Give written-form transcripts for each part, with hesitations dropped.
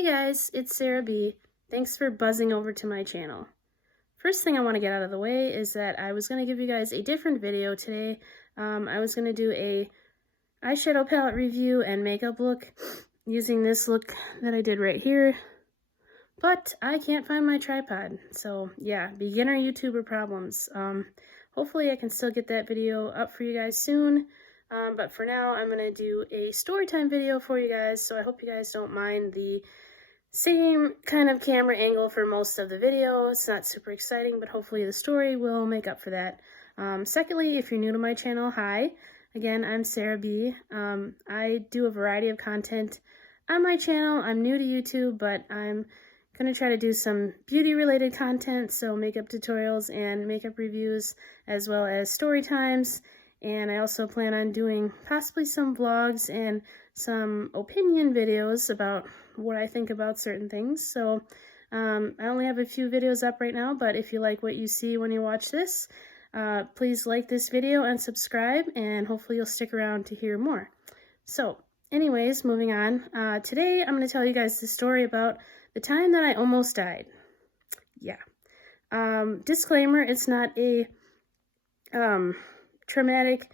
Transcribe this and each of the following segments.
Hey guys, it's Sarah B. Thanks for buzzing over to my channel. First thing I want to get out of the way is that I was going to give you guys a different video today. I was going to do a eyeshadow palette review and makeup look using this look that I did right here. But I can't find my tripod, so yeah, beginner YouTuber problems. Hopefully I can still get that video up for you guys soon. But for now, I'm going to do a story time video for you guys, so I hope you guys don't mind the same kind of camera angle for most of the video. It's not super exciting, but hopefully the story will make up for that. Secondly, if you're new to my channel, hi. Again, I'm Sarah B. I do a variety of content on my channel. I'm new to YouTube, but I'm going to try to do some beauty-related content, so makeup tutorials and makeup reviews, as well as story times. And I also plan on doing possibly some vlogs and some opinion videos about what I think about certain things. So I only have a few videos up right now, but if you like what you see when you watch this, please like this video and subscribe, and hopefully you'll stick around to hear more. So anyways, moving on. Today I'm going to tell you guys the story about the time that I almost died. Yeah. Disclaimer, it's not a traumatic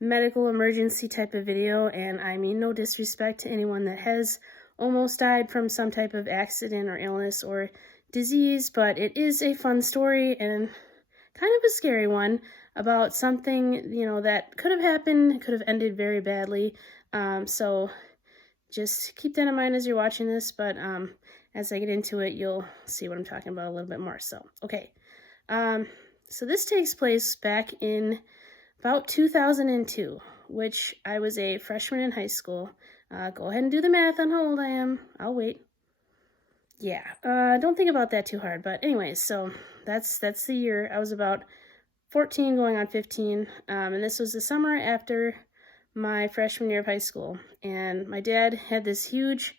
medical emergency type of video, and I mean no disrespect to anyone that has almost died from some type of accident or illness or disease, but it is a fun story and kind of a scary one about something, you know, that could have happened, could have ended very badly. So just keep that in mind as you're watching this, but as I get into it, you'll see what I'm talking about a little bit more. So, okay. So this takes place back in about 2002, which I was a freshman in high school. Go ahead and do the math on how old I am. I'll wait. Yeah, don't think about that too hard. But anyways, so that's the year. I was about 14 going on 15, and this was the summer after my freshman year of high school. And my dad had this huge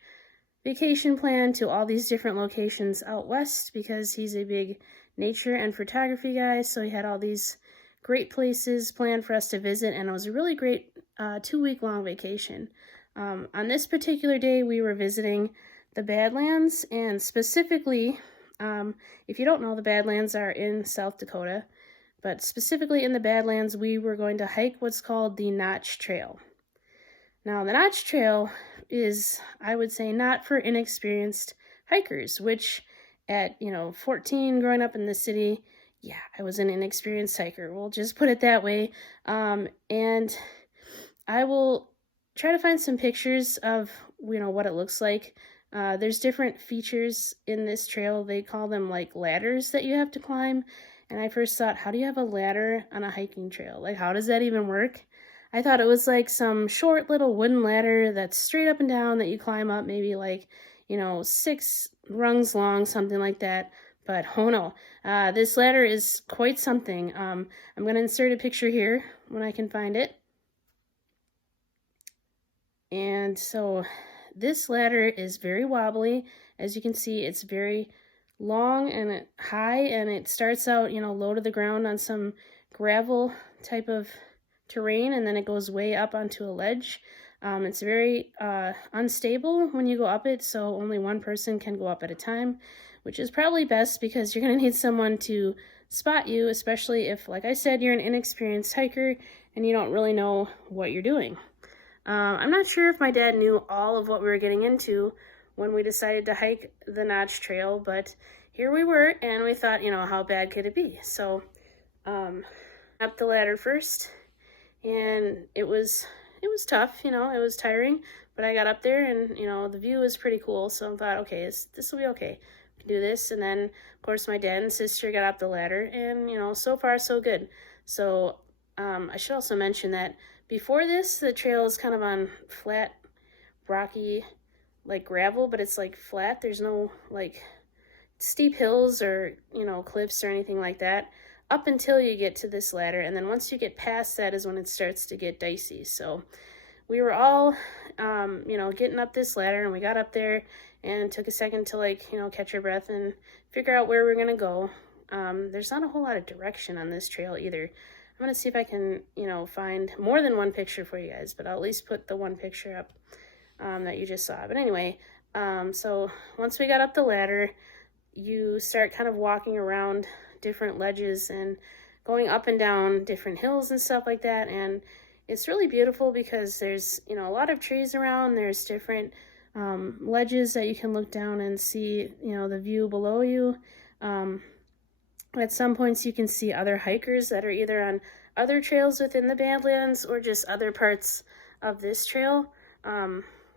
vacation plan to all these different locations out west because he's a big nature and photography guy, so he had all these great places planned for us to visit, and it was a really great 2-week-long vacation. On this particular day, we were visiting the Badlands, and specifically, if you don't know, the Badlands are in South Dakota, but specifically in the Badlands, we were going to hike what's called the Notch Trail. Now, the Notch Trail is, I would say, not for inexperienced hikers, which at, 14, growing up in the city, yeah, I was an inexperienced hiker. We'll just put it that way. And I will try to find some pictures of, what it looks like. There's different features in this trail. They call them like ladders that you have to climb. And I first thought, how do you have a ladder on a hiking trail? Like, how does that even work? I thought it was like some short little wooden ladder that's straight up and down that you climb up, maybe like, 6 rungs long, something like that. But oh no, this ladder is quite something. I'm going to insert a picture here when I can find it. And so this ladder is very wobbly. As you can see, it's very long and high, and it starts out, low to the ground on some gravel type of terrain, and then it goes way up onto a ledge. It's very unstable when you go up it, so only one person can go up at a time, which is probably best because you're going to need someone to spot you, especially if, like I said, you're an inexperienced hiker and you don't really know what you're doing. I'm not sure if my dad knew all of what we were getting into when we decided to hike the Notch Trail, but here we were, and we thought, how bad could it be? So, up the ladder first, and it was tough, it was tiring, but I got up there, and, the view was pretty cool, so I thought, okay, this will be okay. We can do this. And then, of course, my dad and sister got up the ladder, and, so far, so good. So, I should also mention that before this, the trail is kind of on flat, rocky, like gravel, but it's like flat. There's no like steep hills or, cliffs or anything like that up until you get to this ladder. And then once you get past that is when it starts to get dicey. So we were all, getting up this ladder, and we got up there and took a second to catch our breath and figure out where we're going to go. There's not a whole lot of direction on this trail either. I'm going to see if I can, find more than one picture for you guys, but I'll at least put the one picture up that you just saw. But anyway, So once we got up the ladder, you start kind of walking around different ledges and going up and down different hills and stuff like that. And it's really beautiful because there's, you know, a lot of trees around. There's different ledges that you can look down and see, you know, the view below you. At some points you can see other hikers that are either on other trails within the Badlands or just other parts of this trail.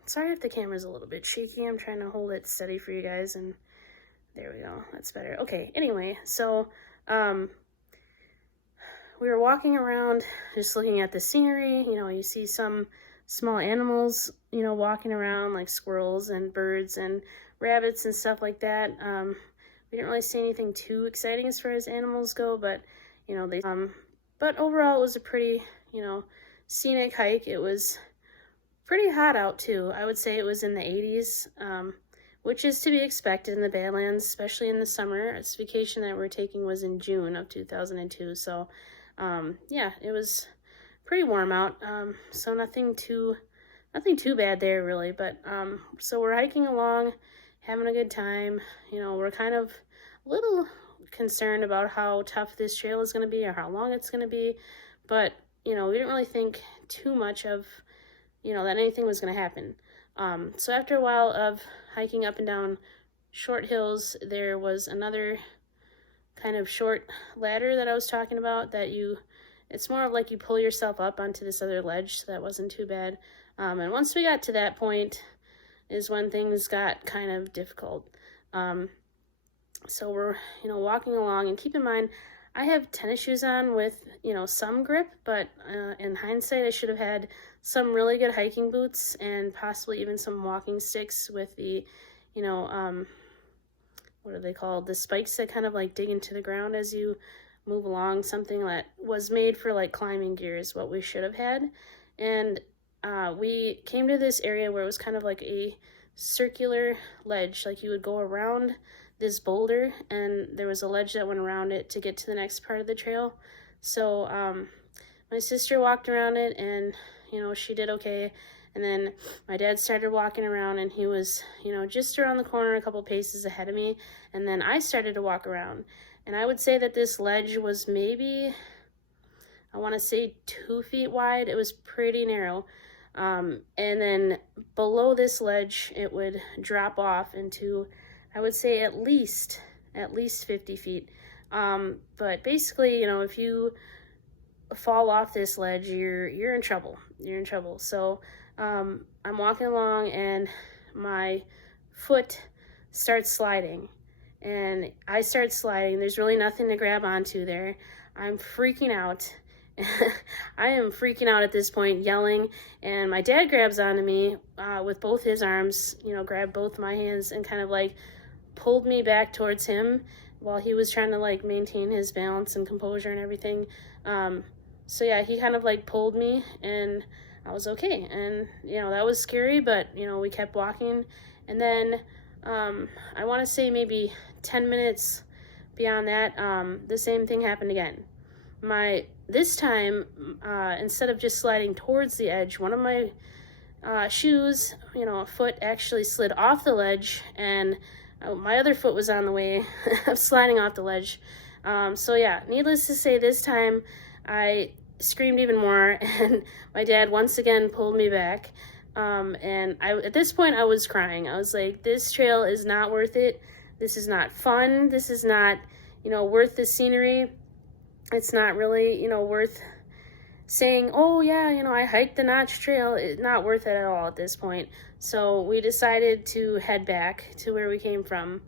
Sorry if the camera's a little bit shaky. I'm trying to hold it steady for you guys, and there we go. That's better. Okay, anyway, so we were walking around just looking at the scenery. You know, you see some small animals, you know, walking around like squirrels and birds and rabbits and stuff like that. We didn't really see anything too exciting as far as animals go, but, you know, but overall it was a pretty, you know, scenic hike. It was pretty hot out too. I would say it was in the 80s, which is to be expected in the Badlands, especially in the summer. This vacation that we're taking was in June of 2002, so yeah, it was pretty warm out. So nothing too bad there really, but so we're hiking along, having a good time. You know, we're kind of a little concerned about how tough this trail is going to be or how long it's going to be, but you know, we didn't really think too much of, you know, that anything was going to happen. So after a while of hiking up and down short hills, there was another kind of short ladder that I was talking about that it's more of like you pull yourself up onto this other ledge, so that wasn't too bad. And once we got to that point is when things got kind of difficult. So we're, you know, walking along, and keep in mind, I have tennis shoes on with, you know, some grip, but in hindsight, I should have had some really good hiking boots and possibly even some walking sticks with the, you know, what are they called? The spikes that kind of like dig into the ground as you move along. Something that was made for like climbing gear is what we should have had. And we came to this area where it was kind of like a circular ledge, like you would go around this boulder and there was a ledge that went around it to get to the next part of the trail. So my sister walked around it, and you know, she did okay. And then my dad started walking around, and he was, you know, just around the corner a couple paces ahead of me. And then I started to walk around, and I would say that this ledge was maybe, I want to say 2 feet wide. It was pretty narrow. And then below this ledge, it would drop off into, I would say at least 50 feet. But basically, you know, if you fall off this ledge, you're in trouble. You're in trouble. So I'm walking along, and my foot starts sliding, and I start sliding. There's really nothing to grab onto there. I'm freaking out. I am freaking out at this point, yelling, and my dad grabs onto me with both his arms, you know, grabbed both my hands and kind of like pulled me back towards him while he was trying to like maintain his balance and composure and everything. So yeah, he kind of like pulled me, and I was okay. And, you know, that was scary, but, you know, we kept walking. And then I want to say maybe 10 minutes beyond that, the same thing happened again. This time, instead of just sliding towards the edge, one of my shoes, you know, a foot actually slid off the ledge, and my other foot was on the way of sliding off the ledge. So yeah, needless to say, this time I screamed even more, and my dad once again pulled me back. And at this point I was crying. I was like, this trail is not worth it. This is not fun. This is not, you know, worth the scenery. It's not really, you know, worth saying, oh yeah, you know, I hiked the Notch Trail. It's not worth it at all at this point. So we decided to head back to where we came from.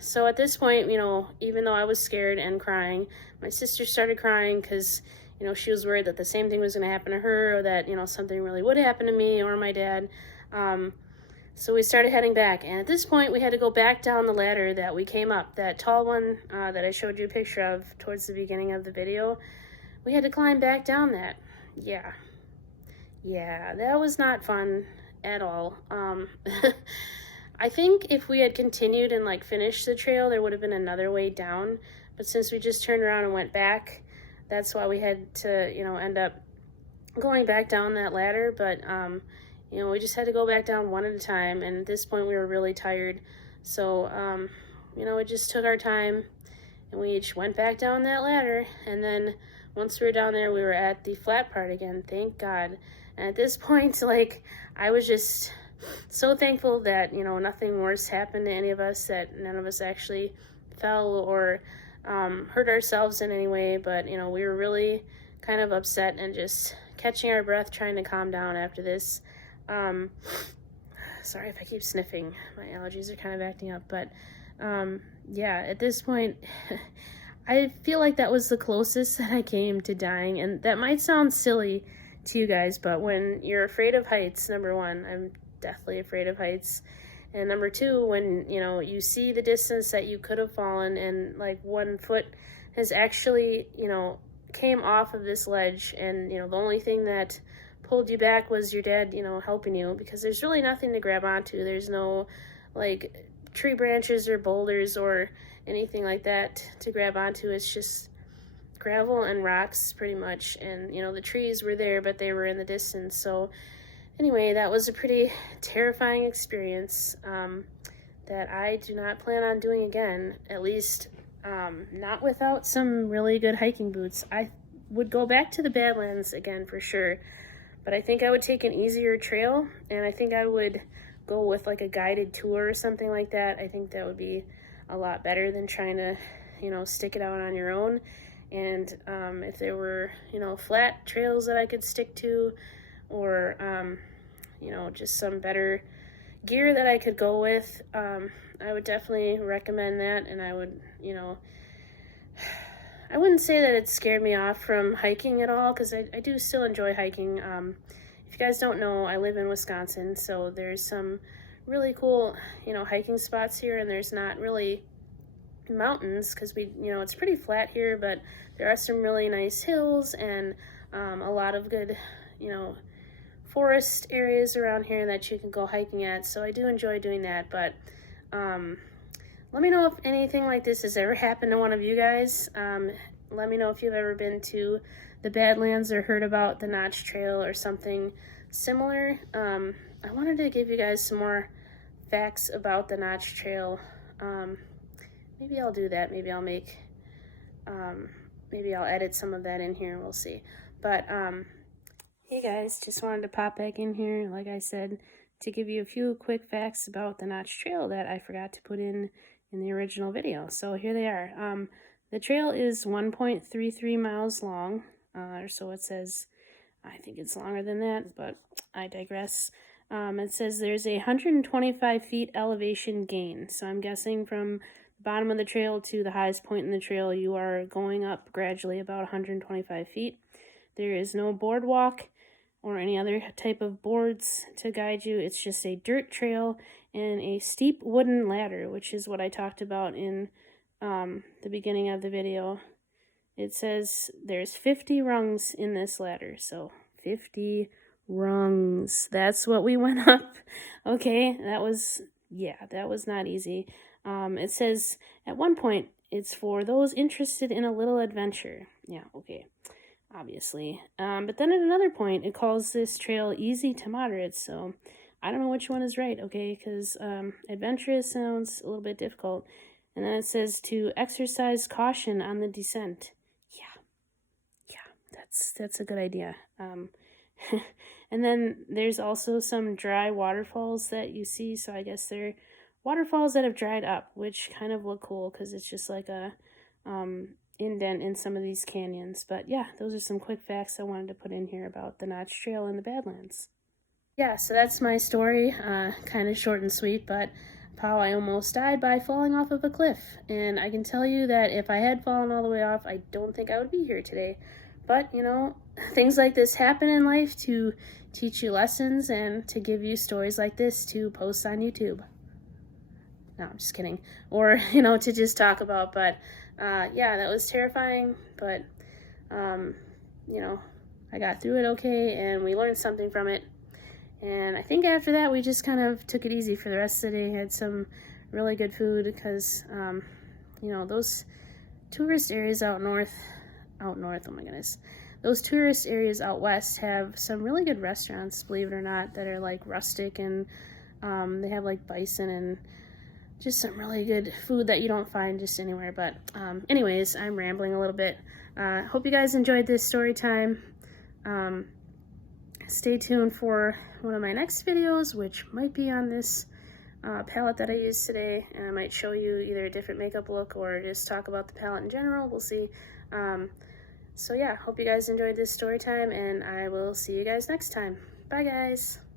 So at this point, you know, even though I was scared and crying, my sister started crying because, you know, she was worried that the same thing was going to happen to her, or that, you know, something really would happen to me or my dad. So we started heading back, and at this point we had to go back down the ladder that we came up, that tall one that I showed you a picture of towards the beginning of the video. We had to climb back down that. Yeah, that was not fun at all. I think if we had continued and like finished the trail, there would have been another way down, but since we just turned around and went back, that's why we had to, you know, end up going back down that ladder. But you know, we just had to go back down one at a time, and at this point we were really tired. So, you know, we just took our time, and we each went back down that ladder, and then once we were down there, we were at the flat part again, thank God. And at this point, like, I was just so thankful that, you know, nothing worse happened to any of us, that none of us actually fell or hurt ourselves in any way, but, you know, we were really kind of upset and just catching our breath, trying to calm down after this. Sorry if I keep sniffing, my allergies are kind of acting up, but yeah, at this point, I feel like that was the closest that I came to dying, and that might sound silly to you guys, but when you're afraid of heights, number one, I'm deathly afraid of heights, and number two, when, you know, you see the distance that you could have fallen, and like one foot has actually, you know, came off of this ledge, and, you know, the only thing that pulled you back was your dad, you know, helping you, because there's really nothing to grab onto. There's no, like, tree branches or boulders or anything like that to grab onto. It's just gravel and rocks, pretty much, and, you know, the trees were there, but they were in the distance. So anyway, that was a pretty terrifying experience that I do not plan on doing again, at least not without some really good hiking boots. I would go back to the Badlands again for sure, but I think I would take an easier trail, and I think I would go with like a guided tour or something like that. I think that would be a lot better than trying to, you know, stick it out on your own. And if there were, you know, flat trails that I could stick to, or, you know, just some better gear that I could go with, I would definitely recommend that. And I would, you know, I wouldn't say that it scared me off from hiking at all, because I do still enjoy hiking. If you guys don't know, I live in Wisconsin, so there's some really cool, you know, hiking spots here, and there's not really mountains, because we, you know, it's pretty flat here, but there are some really nice hills and a lot of good, you know, forest areas around here that you can go hiking at, so I do enjoy doing that. But let me know if anything like this has ever happened to one of you guys. Let me know if you've ever been to the Badlands or heard about the Notch Trail or something similar. I wanted to give you guys some more facts about the Notch Trail. Maybe I'll do that. Maybe I'll make, maybe I'll edit some of that in here. We'll see. But hey guys, just wanted to pop back in here, like I said, to give you a few quick facts about the Notch Trail that I forgot to put in the original video. So here they are. The trail is 1.33 miles long, or so it says. I think it's longer than that, but I digress. It says there's a 125 feet elevation gain. So I'm guessing from the bottom of the trail to the highest point in the trail, you are going up gradually about 125 feet. There is no boardwalk or any other type of boards to guide you. It's just a dirt trail and a steep wooden ladder, which is what I talked about in the beginning of the video. It says there's 50 rungs in this ladder, so 50 rungs. That's what we went up. Okay, that was not easy. It says at one point it's for those interested in a little adventure. Yeah, okay, obviously. But then at another point it calls this trail easy to moderate, so I don't know which one is right, okay, because adventurous sounds a little bit difficult. And then it says to exercise caution on the descent. Yeah, that's a good idea. And then there's also some dry waterfalls that you see, so I guess they're waterfalls that have dried up, which kind of look cool because it's just like a indent in some of these canyons. But yeah, those are some quick facts I wanted to put in here about the Notch Trail in the Badlands. Yeah, so that's my story, kind of short and sweet, but how I almost died by falling off of a cliff. And I can tell you that if I had fallen all the way off, I don't think I would be here today. But, you know, things like this happen in life to teach you lessons and to give you stories like this to post on YouTube. No, I'm just kidding. Or, you know, to just talk about. But, yeah, that was terrifying. But, you know, I got through it okay, and we learned something from it. And I think after that, we just kind of took it easy for the rest of the day. Had some really good food because, you know, those tourist areas out north, oh my goodness. those tourist areas out west have some really good restaurants, believe it or not, that are like rustic, and they have like bison and just some really good food that you don't find just anywhere. But anyways, I'm rambling a little bit. Hope you guys enjoyed this story time. Stay tuned for one of my next videos, which might be on this palette that I used today, and I might show you either a different makeup look or just talk about the palette in general. We'll see. So yeah, hope you guys enjoyed this story time, and I will see you guys next time. Bye guys!